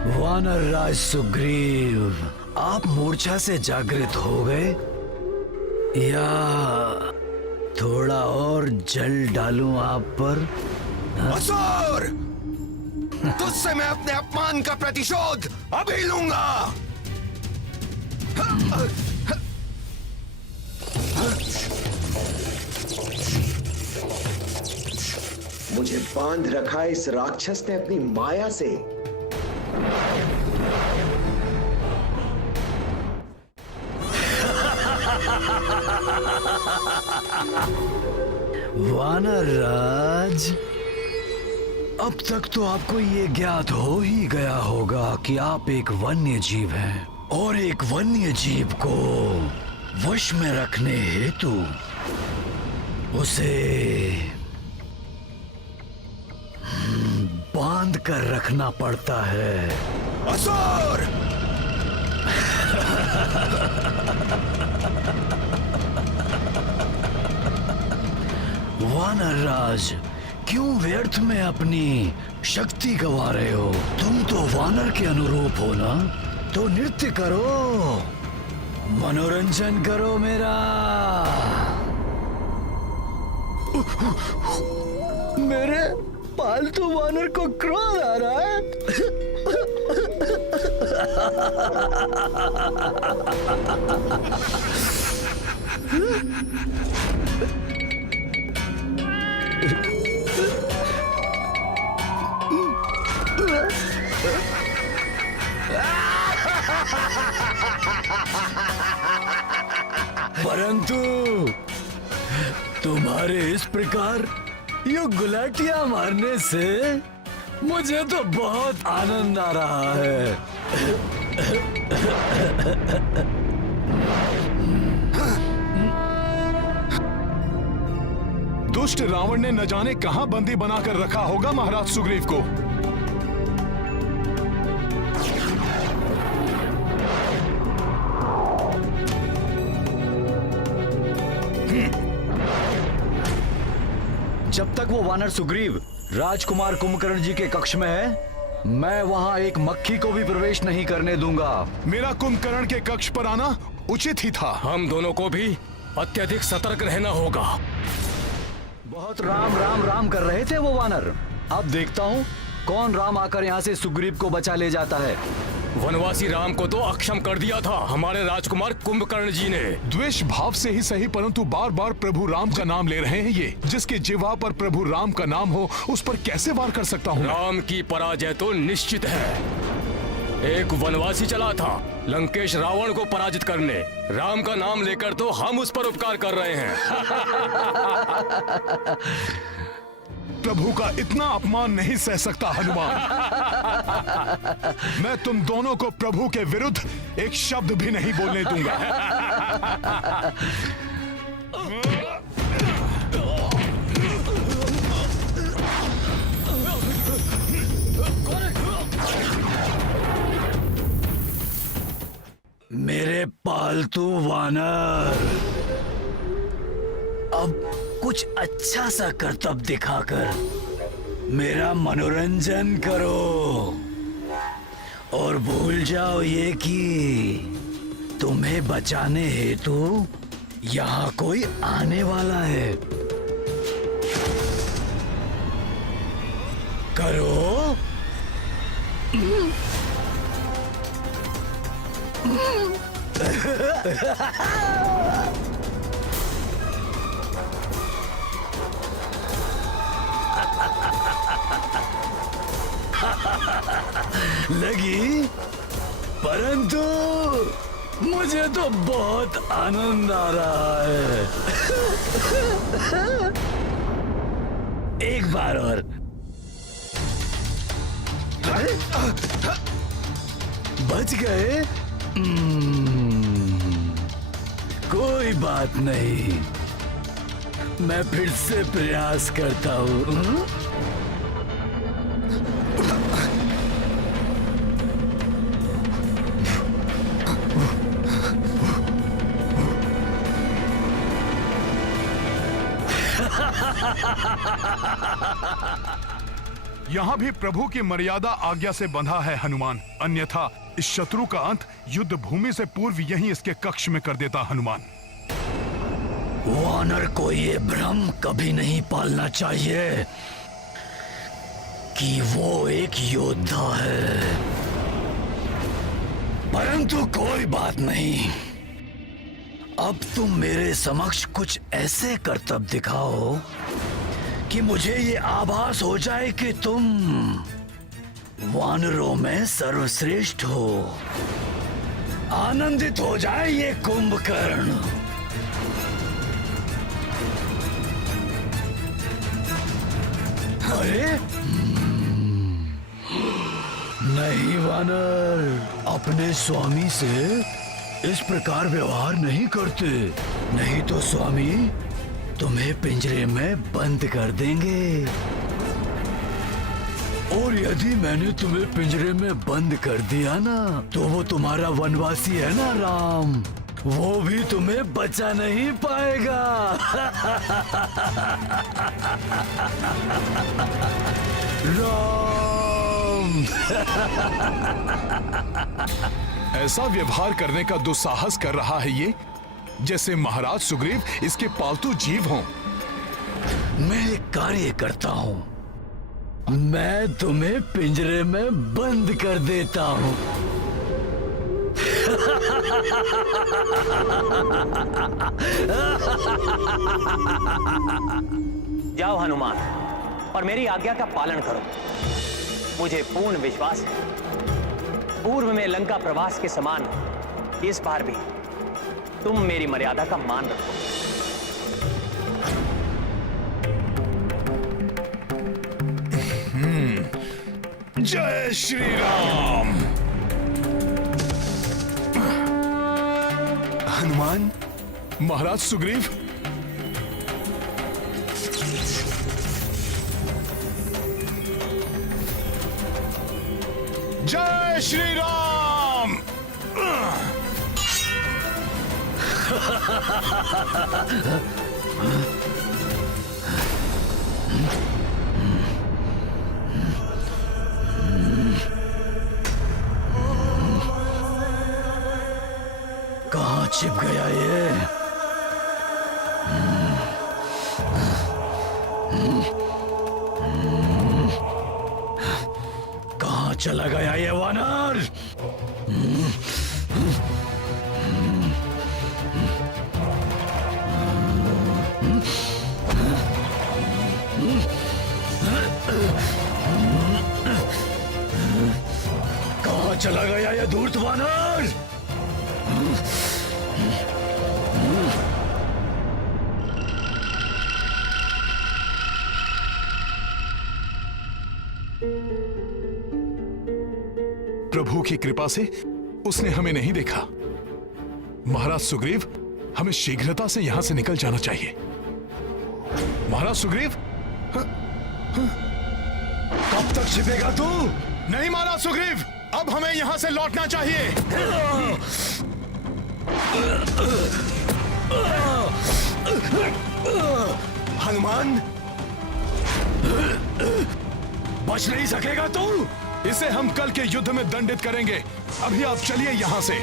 वानर राज सुग्रीव, आप मूर्छा से जागृत हो गए या थोड़ा और जल डालूं आप पर? असुर! तुझसे मैं अपने अपमान का प्रतिशोध अभी लूंगा। मुझे बांध रखा इस राक्षस ने अपनी माया से। वानर राज, अब तक तो आपको ये ज्ञात हो ही गया होगा कि आप एक वन्य जीव हैं और एक वन्य जीव को वश में रखने हेतु उसे बांध कर रखना पड़ता है। असुर! वानर राज, क्यों व्यर्थ में अपनी शक्ति गवा रहे हो? तुम तो वानर के अनुरूप हो ना, तो नृत्य करो, मनोरंजन करो मेरा। मेरे पालतू वानर को क्रोध आ रहा है। परंतु तुम्हारे इस प्रकार ये गुलाटियां मारने से मुझे तो बहुत आनंद आ रहा है। दुष्ट रावण ने न जाने कहां बंदी बनाकर रखा होगा महाराज सुग्रीव को। जब तक वो वानर सुग्रीव राजकुमार कुंभकर्ण जी के कक्ष में है, मैं वहां एक मक्खी को भी प्रवेश नहीं करने दूंगा। मेरा कुंभकर्ण के कक्ष पर आना उचित ही था। हम दोनों को भी अत्यधिक सतर्क रहना होगा। बहुत राम राम राम कर रहे थे वो वानर। अब देखता हूँ कौन राम आकर यहाँ से सुग्रीव को बचा ले जाता है। वनवासी राम को तो अक्षम कर दिया था हमारे राजकुमार कुंभकर्ण जी ने। द्वेष भाव से ही सही, परंतु बार बार प्रभु राम का नाम ले रहे हैं ये। जिसके जिह्वा पर प्रभु राम का नाम हो उस पर कैसे वार कर सकता हूँ? राम की पराजय तो निश्चित है। एक वनवासी चला था लंकेश रावण को पराजित करने। राम का नाम लेकर तो हम उस पर उपकार कर रहे हैं। प्रभु का इतना अपमान नहीं सह सकता हनुमान। मैं तुम दोनों को प्रभु के विरुद्ध एक शब्द भी नहीं बोलने दूंगा। मेरे पालतू वानर, अब कुछ अच्छा सा करतब दिखाकर मेरा मनोरंजन करो और भूल जाओ ये कि तुम्हें बचाने हेतु यहाँ कोई आने वाला है। करो। लगी, परंतु मुझे तो बहुत आनंद आ रहा है। एक बार और। बच गए? कोई बात नहीं, मैं फिर से प्रयास करता हूँ। यहाँ भी प्रभु की मर्यादा आज्ञा से बंधा है हनुमान, अन्यथा इस शत्रु का अंत युद्ध भूमि से पूर्व यहीं इसके कक्ष में कर देता हनुमान। वानर को ये भ्रम कभी नहीं पालना चाहिए कि वो एक योद्धा है। परंतु कोई बात नहीं, अब तुम मेरे समक्ष कुछ ऐसे करतब दिखाओ कि मुझे ये आभास हो जाए कि तुम वानरों में सर्वश्रेष्ठ हो। आनंदित हो जाए ये कुंभकर्ण। अरे नहीं वानर, अपने स्वामी से इस प्रकार व्यवहार नहीं करते, नहीं तो स्वामी तुम्हें पिंजरे में बंद कर देंगे। और यदि मैंने तुम्हें पिंजरे में बंद कर दिया ना, तो वो तुम्हारा वनवासी है ना राम, वो भी तुम्हें बचा नहीं पाएगा। राम। ऐसा व्यवहार करने का दुस्साहस कर रहा है ये, जैसे महाराज सुग्रीव इसके पालतू जीव हों। मैं एक कार्य करता हूँ, मैं तुम्हें पिंजरे में बंद कर देता हूँ। जाओ हनुमान और मेरी आज्ञा का पालन करो। मुझे पूर्ण विश्वास है पूर्व में लंका प्रवास के समान इस बार भी तुम मेरी मर्यादा का मान रखो। जय श्री राम। हनुमान, महाराज सुग्रीव, जय श्री राम। कहाँ छिप गया ये? कहाँ चला गया ये वानर? कहाँ चला गया ये धूर्त वानर? प्रभु की कृपा से उसने हमें नहीं देखा। महाराज सुग्रीव, हमें शीघ्रता से यहां से निकल जाना चाहिए। महाराज सुग्रीव, कब तक छिपेगा तू? नहीं महाराज सुग्रीव, अब हमें यहां से लौटना चाहिए। हनुमान, बच नहीं सकेगा तू? इसे हम कल के युद्ध में दंडित करेंगे। अभी आप चलिए यहां से।